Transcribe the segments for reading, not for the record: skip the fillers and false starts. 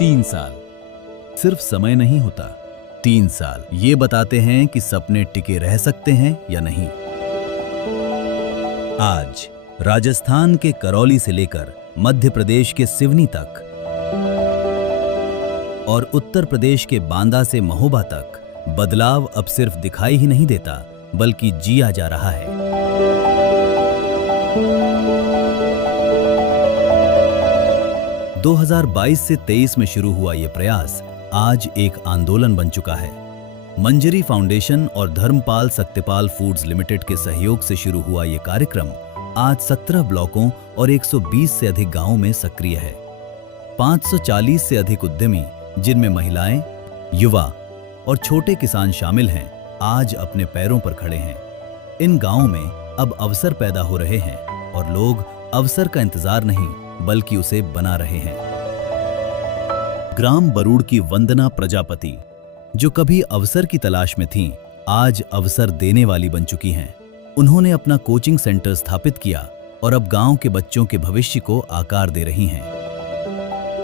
3 साल सिर्फ समय नहीं होता, 3 साल ये बताते हैं कि सपने टिके रह सकते हैं या नहीं। आज राजस्थान के करौली से लेकर मध्य प्रदेश के सिवनी तक और उत्तर प्रदेश के बांदा से महोबा तक बदलाव अब सिर्फ दिखाई ही नहीं देता, बल्कि जिया जा रहा है। 2022 से 23 में शुरू हुआ ये प्रयास आज एक आंदोलन बन चुका है। मंजरी फाउंडेशन और धर्मपाल सत्यपाल फूड्स लिमिटेड के सहयोग से शुरू हुआ ये कार्यक्रम आज 17 ब्लॉकों और 120 से अधिक गांवों में सक्रिय है। 540 से अधिक उद्यमी, जिनमें महिलाएं, युवा और छोटे किसान शामिल हैं, आज अपने पैरों पर खड़े हैं। इन गांवों में अब अवसर पैदा हो रहे हैं और लोग अवसर का इंतजार नहीं बल्कि उसे बना रहे हैं। ग्राम बरूड़ की वंदना प्रजापति, जो कभी अवसर की तलाश में थीं, आज अवसर देने वाली बन चुकी हैं। उन्होंने अपना कोचिंग सेंटर स्थापित किया और अब गांव के बच्चों के भविष्य को आकार दे रही हैं।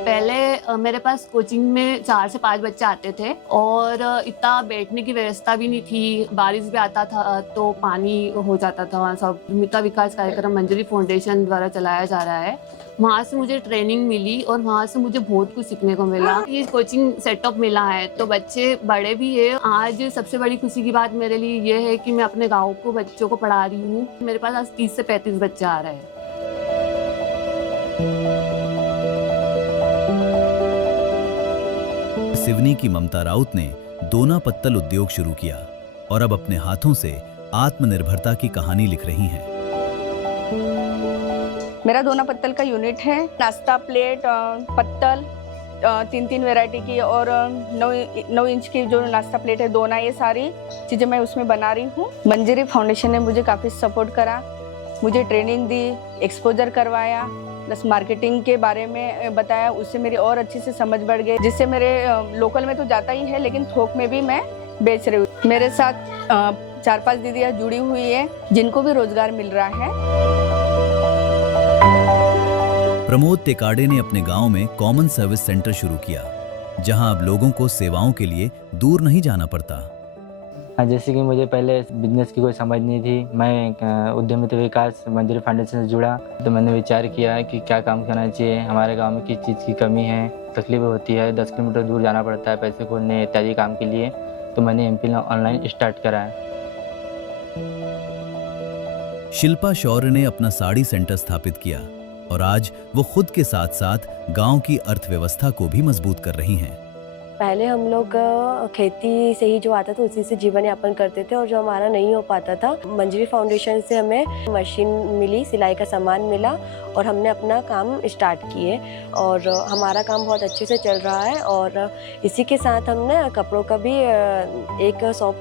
पहले मेरे पास कोचिंग में 4 से 5 बच्चे आते थे और इतना बैठने की व्यवस्था भी नहीं थी। बारिश भी आता था तो पानी हो जाता था। वहाँ सब मिता विकास कार्यक्रम मंजरी फाउंडेशन द्वारा चलाया जा रहा है। वहाँ से मुझे ट्रेनिंग मिली और वहाँ से मुझे बहुत कुछ सीखने को मिला। ये कोचिंग सेटअप मिला है तो बच्चे बड़े भी है। आज सबसे बड़ी खुशी की बात मेरे लिए ये है कि मैं अपने गाँव को बच्चों को पढ़ा रही हूँ। मेरे पास आज 30 से 35 बच्चे आ रहे हैं। सिवनी की ममता राउत ने दोना पत्तल उद्योग शुरू किया और अब अपने हाथों से आत्मनिर्भरता की कहानी लिख रही हैं। मेरा दोना पत्तल का यूनिट है। नाश्ता प्लेट, पत्तल 3 वैरायटी की और 9 इंच की जो नाश्ता प्लेट है, दोना, ये सारी चीज़ें मैं उसमें बना रही हूँ। मंजरी फाउंडेशन ने मुझे काफ़ी सपोर्ट करा, मुझे ट्रेनिंग दी, एक्सपोजर करवाया, प्लस मार्केटिंग के बारे में बताया। उससे मेरी और अच्छी से समझ बढ़ गई, जिससे मेरे लोकल में तो जाता ही है लेकिन थोक में भी मैं बेच रही हूँ। मेरे साथ 4-5 दीदियाँ जुड़ी हुई है जिनको भी रोजगार मिल रहा है। प्रमोद टेकाड़े ने अपने गांव में कॉमन सर्विस सेंटर शुरू किया, जहां अब लोगों को सेवाओं के लिए दूर नहीं जाना पड़ता। जैसे कि मुझे पहले बिजनेस की कोई समझ नहीं थी। मैं उद्यमिता विकास मंजरी फाउंडेशन से जुड़ा तो मैंने विचार किया कि क्या काम करना चाहिए, हमारे गांव में किस चीज़ की कमी है, तकलीफ होती है, 10 किलोमीटर दूर जाना पड़ता है पैसे खोलने इत्यादि काम के लिए। तो मैंने एमपीएल ऑनलाइन स्टार्ट करा है। शिल्पा शौर्य ने अपना साड़ी सेंटर स्थापित किया और आज वो खुद के साथ साथ गांव की अर्थव्यवस्था को भी मजबूत कर रही हैं। पहले हम लोग खेती से ही जो आता था उसी से जीवन यापन करते थे और जो हमारा नहीं हो पाता था, मंजरी फाउंडेशन से हमें मशीन मिली, सिलाई का सामान मिला और हमने अपना काम स्टार्ट किए और हमारा काम बहुत अच्छे से चल रहा है। और इसी के साथ हमने कपड़ों का भी एक शॉप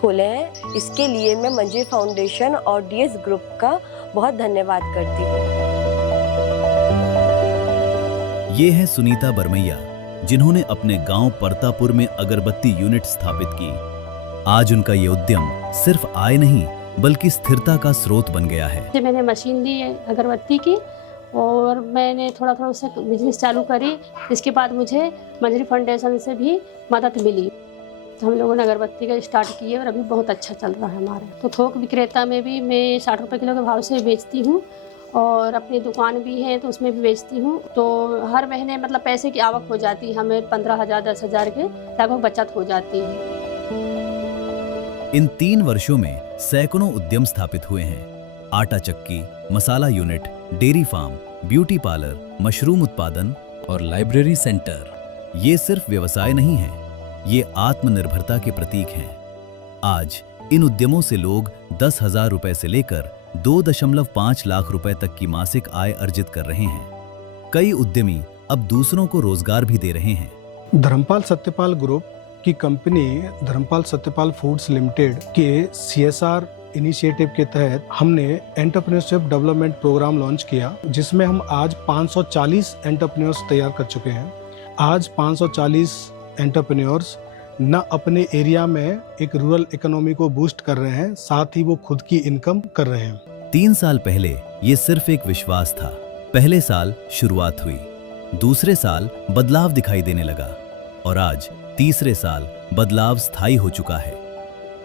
खोले हैं। इसके लिए मैं मंजरी फाउंडेशन और डीएस ग्रुप का बहुत धन्यवाद करती हूँ। ये है सुनीता बरमैया, जिन्होंने अपने गांव परतापुर में अगरबत्ती यूनिट स्थापित की। आज उनका ये उद्यम सिर्फ आय नहीं बल्कि स्थिरता का स्रोत बन गया है। मैंने मशीन ली है अगरबत्ती की और मैंने थोड़ा थोड़ा उससे बिजनेस चालू करी। इसके बाद मुझे मंजरी फाउंडेशन से भी मदद मिली तो हम लोगों ने अगरबत्ती का स्टार्ट किया और अभी बहुत अच्छा चल रहा है हमारे। तो थोक विक्रेता में भी मैं 60 रुपये किलो के भाव से बेचती हूँ और अपनी दुकान भी है तो उसमें भी बेचती हूँ। तो हर महीने मतलब पैसे की आवक हो जाती है, हमें 15,000 10,000 के लगभग बचत हो जाती है। इन 3 वर्षों में सैकड़ों उद्यम स्थापित हुए हैं। आटा चक्की, masala unit, dairy farm, beauty parlour, mushroom उत्पादन और लाइब्रेरी सेंटर। ये सिर्फ व्यवसाय नहीं है, ये आत्मनिर्भरता के प्रतीक हैं। आज इन उद्यमों से लोग 10,000 रुपए से लेकर 2.5 लाख रुपए तक की मासिक आय अर्जित कर रहे हैं। कई उद्यमी अब दूसरों को रोजगार भी दे रहे हैं। धर्मपाल सत्यपाल ग्रुप की company Dharampal Satyapal foods limited के CSR इनिशिएटिव के तहत हमने एंटरप्रेन्योरशिप डेवलपमेंट प्रोग्राम लॉन्च किया, जिसमें हम आज 540 एंटरप्रेन्योर्स तैयार कर चुके हैं। आज 540 एंटरप्रेन्योर्स न अपने एरिया में एक रूरल इकोनॉमी को बूस्ट कर रहे हैं, साथ ही वो खुद की इनकम कर रहे हैं। 3 साल पहले ये सिर्फ एक विश्वास था। पहले साल शुरुआत हुई, दूसरे साल बदलाव दिखाई देने लगा और आज तीसरे साल बदलाव स्थायी हो चुका है।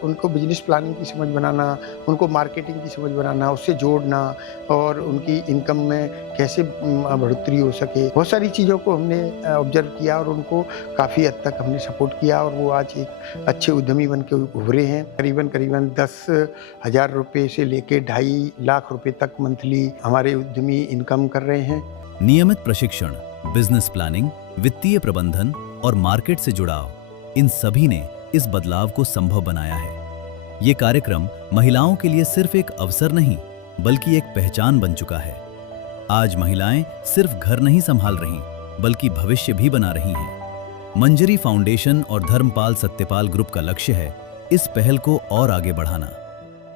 उनको बिजनेस प्लानिंग की समझ बनाना, उनको मार्केटिंग की समझ बनाना, उससे जोड़ना और उनकी इनकम में कैसे बढ़ोतरी हो सके, बहुत सारी चीज़ों को हमने ऑब्जर्व किया और उनको काफ़ी हद तक हमने सपोर्ट किया और वो आज एक अच्छे उद्यमी बन के उभरे हैं। करीबन 10,000 रुपये से लेके 2.5 लाख रुपए तक मंथली हमारे उद्यमी इनकम कर रहे हैं। नियमित प्रशिक्षण, बिजनेस प्लानिंग, वित्तीय प्रबंधन और मार्केट से जुड़ाव, इन सभी ने इस बदलाव को संभव बनाया है। ये कार्यक्रम महिलाओं के लिए सिर्फ एक अवसर नहीं, बल्कि एक पहचान बन चुका है। आज महिलाएं सिर्फ घर नहीं संभाल रही, बल्कि भविष्य भी बना रही हैं। मंजरी फाउंडेशन और धर्मपाल सत्यपाल ग्रुप का लक्ष्य है इस पहल को और आगे बढ़ाना,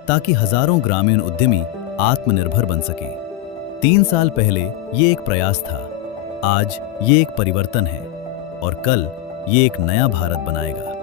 ताकि हजारों ग्रामीण उद्यमी आत्मनिर्भर बन सकें। 3 साल पहले ये एक प्रयास था, आज ये एक परिवर्तन है और कल ये एक नया भारत बनाएगा।